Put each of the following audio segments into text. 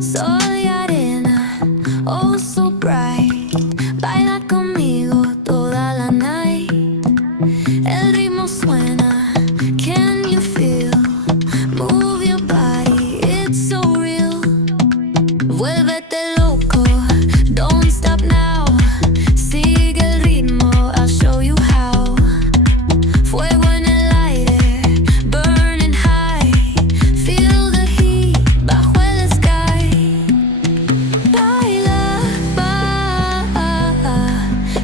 Sol y arena, oh so bright. Baila conmigo toda la night. El ritmo suena, can you feel? Move your body, it's so real. Vuélvete loco, don't stop now. Sigue el ritmo, I'll show you how. Fuego en el aire, burning high. Feel the heat bajo el sky. Baila,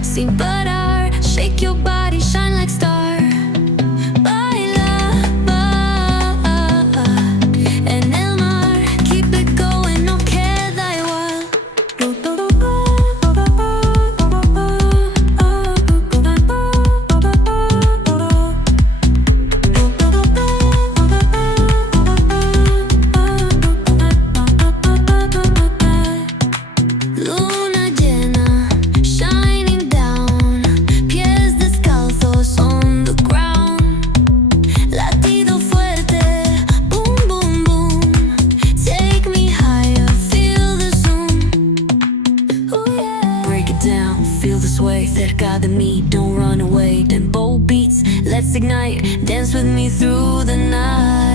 sin parar. Shake your body, shine like star. Baila, en el mar. Keep it going, no queda igual. Luna llena, shining down. Pies descalzos on the ground. Latido fuerte, boom, boom, boom. Take me higher, feel the zoom. Oh yeah. Break it down, feel the sway. Cerca de mí, don't run away. Tempo beats, let's ignite. Dance with me through the night.